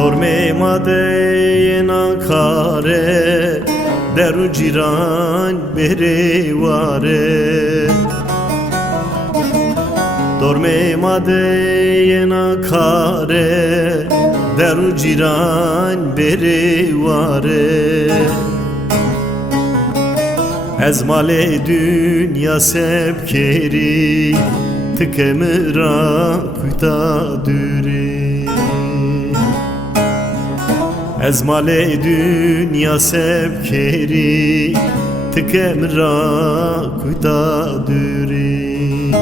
Dormemade nakare deru ciran berevare Dormemade nakare deru ciran berevare Ez male dünya sepkeri tıkemira kuyta düri Ez male dünya sepkeri tıkemira kuyta düri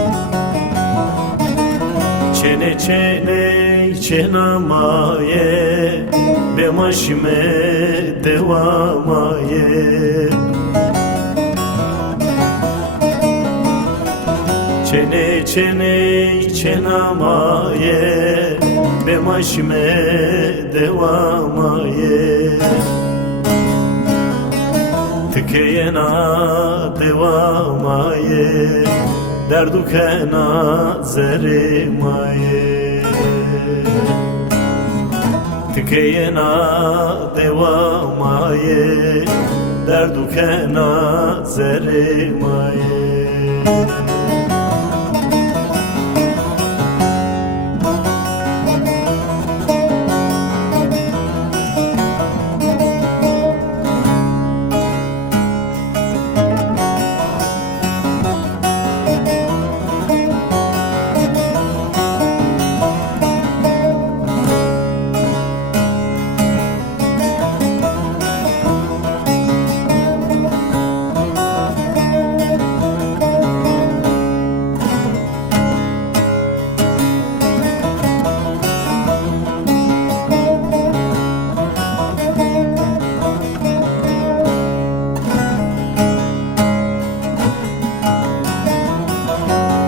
Çene çene çenamaye bemaşime devamaye Çene çene çenamaye bemaşime devamaye Tıkeyena devamaye derdukena zerimaye Tıkeyena devamaye derdukena zerimaye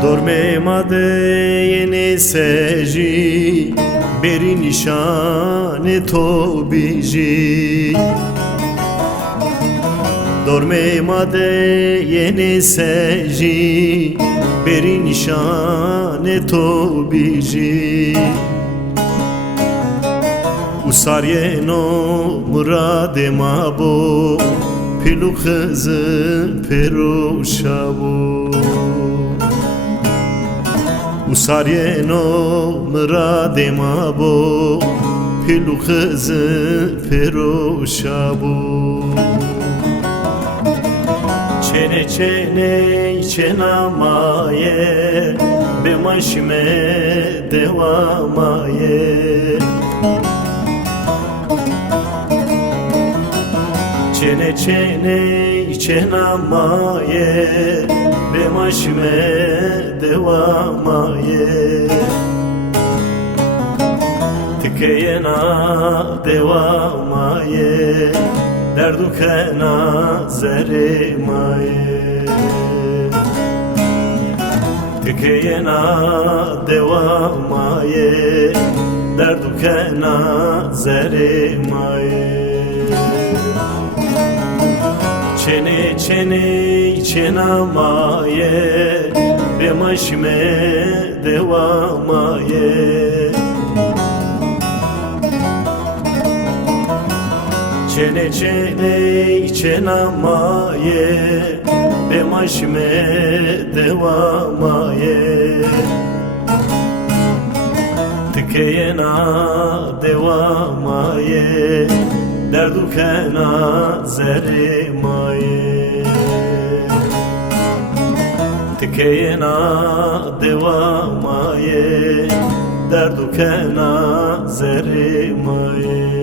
Dormemade yeni seji beri nişane tobiji Dormemade yeni seji beri nişane tobiji Usaryeno murade mabo pilu kızı peruşabu Usaryeno mrade mabo pilu kızı peruşabu Çene çene çenamaye bemaşime devamaye Çene çene çenamaye bemaşime devamaye Tıkeyena devamaye derdukena zerimaye Tıkeyena devamaye derdukena zerimaye Çene çene çenamaye bemaşime devamaye Çene çene çenamaye bemaşime devamaye Tıkeyena devamaye derdukena zerimaye Tıkeyena devamaye derdukena zerimaye